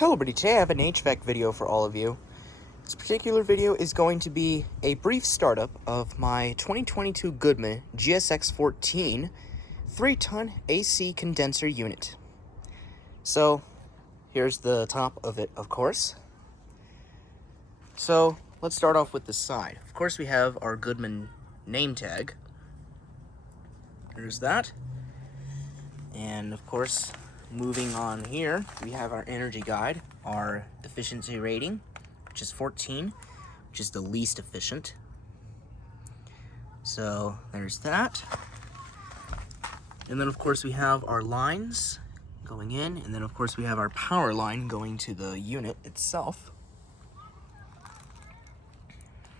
Hello everybody, today I have an HVAC video for all of you. This particular video is going to be a brief startup of my 2022 Goodman GSX14 3-ton AC condenser unit. So, here's the top of it, of course. So, let's start off with the side. Of course, we have our Goodman name tag. There's that. And, of course, moving on here, we have our energy guide, our efficiency rating, which is 14, which is the least efficient. So there's that. And then of course we have our lines going in, and then of course we have our power line going to the unit itself.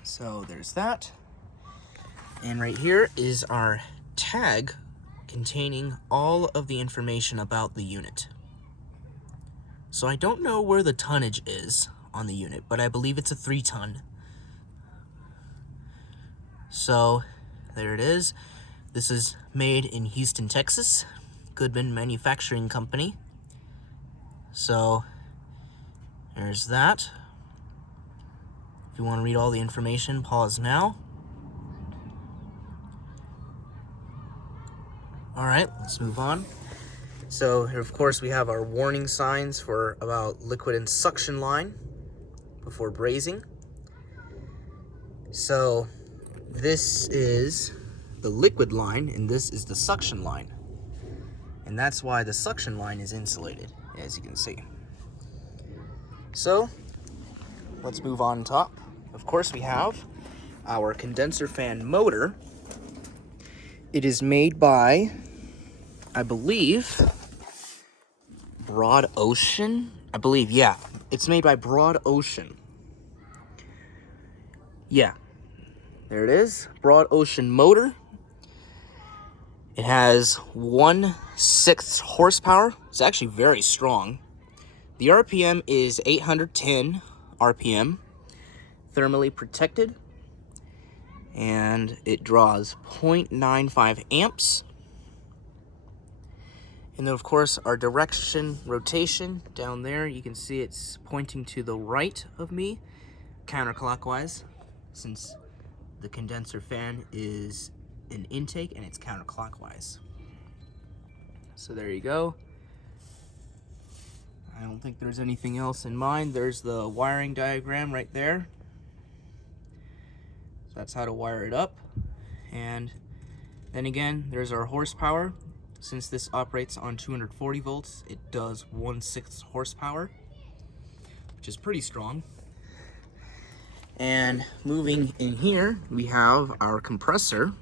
So there's that. And right here is our tag containing all of the information about the unit. So I don't know where the tonnage is on the unit, but I believe it's a 3-ton. So there it is. This is made in Houston, Texas, Goodman Manufacturing Company. So there's that. If you want to read all the information, pause now. Alright, let's move on. So here, of course, we have our warning signs for about liquid and suction line before brazing. So this is the liquid line and this is the suction line. And that's why the suction line is insulated, as you can see. So let's move on top. Of course, we have our condenser fan motor. It is made by, I believe, Broad Ocean? I believe, yeah. It's made by Broad Ocean. Yeah. There it is. Broad Ocean motor. It has 1/6 horsepower. It's actually very strong. The RPM is 810 RPM. Thermally protected. And it draws 0.95 amps. And then, of course, our direction rotation down there, you can see it's pointing to the right of me, counterclockwise, since the condenser fan is an intake and it's counterclockwise. So there you go. I don't think there's anything else in mind. There's the wiring diagram right there. So that's how to wire it up. And then again, there's our horsepower. Since this operates on 240 volts, it does 1/6 horsepower, which is pretty strong. And moving in here, we have our compressor.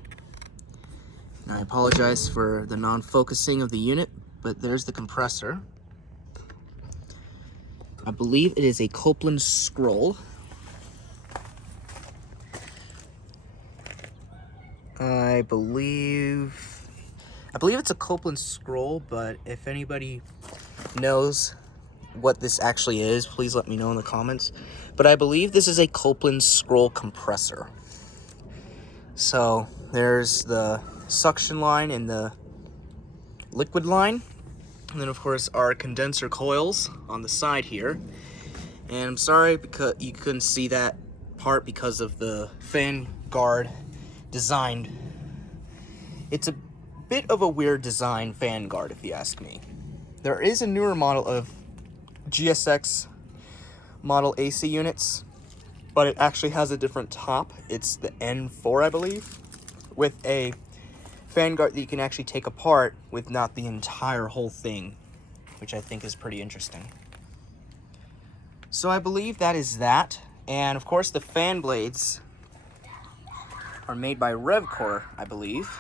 And I apologize for the non-focusing of the unit, but there's the compressor. I believe it is a Copeland scroll. I believe it's a Copeland scroll, but if anybody knows what this actually is, please let me know in the comments. But I believe this is a Copeland scroll compressor. So there's the suction line and the liquid line. And then of course our condenser coils on the side here. And I'm sorry because you couldn't see that part because of the fan guard design. It's a bit of a weird design fan guard, if you ask me. There is a newer model of GSX model AC units, but it actually has a different top. It's the N4, I believe, with a fan guard that you can actually take apart with not the entire whole thing, which I think is pretty interesting. So I believe that is that. And of course the fan blades are made by Revcor, I believe.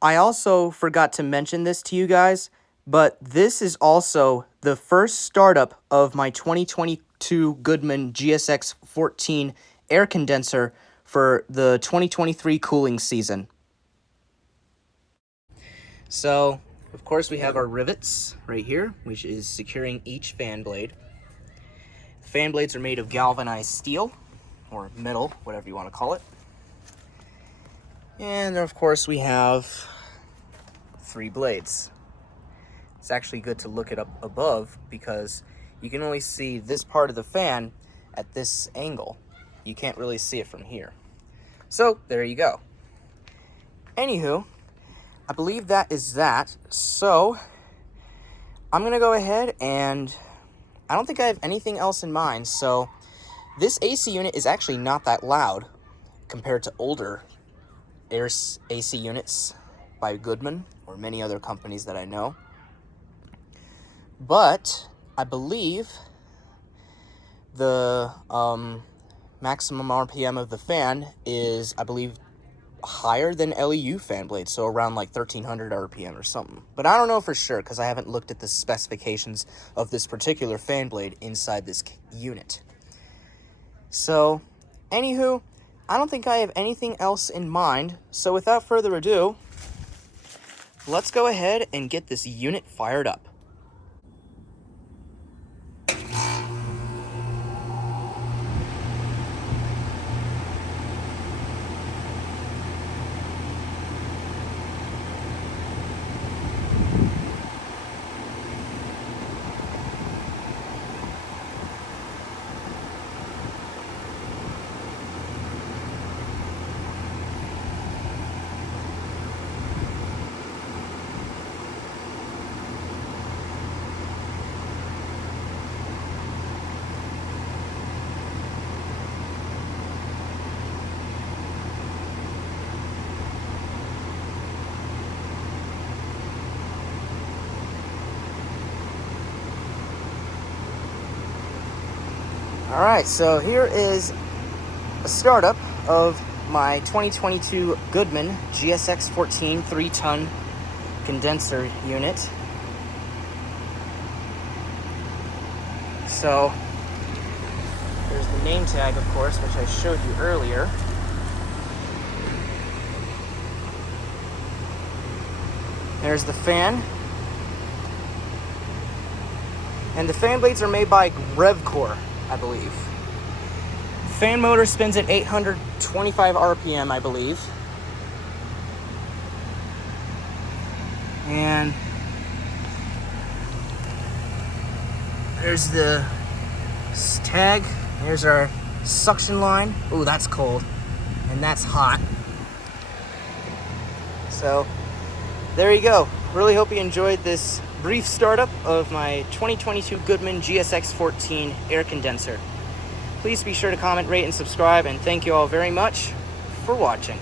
I also forgot to mention this to you guys, but this is also the first startup of my 2022 Goodman GSX14 air condenser for the 2023 cooling season. So, of course, we have our rivets right here, which is securing each fan blade. The fan blades are made of galvanized steel, or metal, whatever you want to call it. And of course we have 3 blades. it's actually good to look it up above because you can only see this part of the fan at this angle. You can't really see it from here. So there you go. Anywho, I believe that is that. So I'm gonna go ahead, and I don't think I have anything else in mind. So this AC unit is actually not that loud compared to older AC units by Goodman or many other companies that I know. But I believe the maximum RPM of the fan is, I believe, higher than LEU fan blades, so around like 1300 RPM or something. But I don't know for sure because I haven't looked at the specifications of this particular fan blade inside this unit. So, anywho, I don't think I have anything else in mind. So without further ado, let's go ahead and get this unit fired up. Alright, so here is a startup of my 2022 Goodman GSX14 3-ton condenser unit. So there's the name tag, of course, which I showed you earlier. There's the fan. And the fan blades are made by Revcor, I believe. Fan motor spins at 825 RPM, I believe. And there's the tag. There's our suction line. Ooh, that's cold. And that's hot. So, there you go. Really hope you enjoyed this brief startup of my 2022 Goodman GSX14 air condenser. Please be sure to comment, rate, and subscribe, and thank you all very much for watching.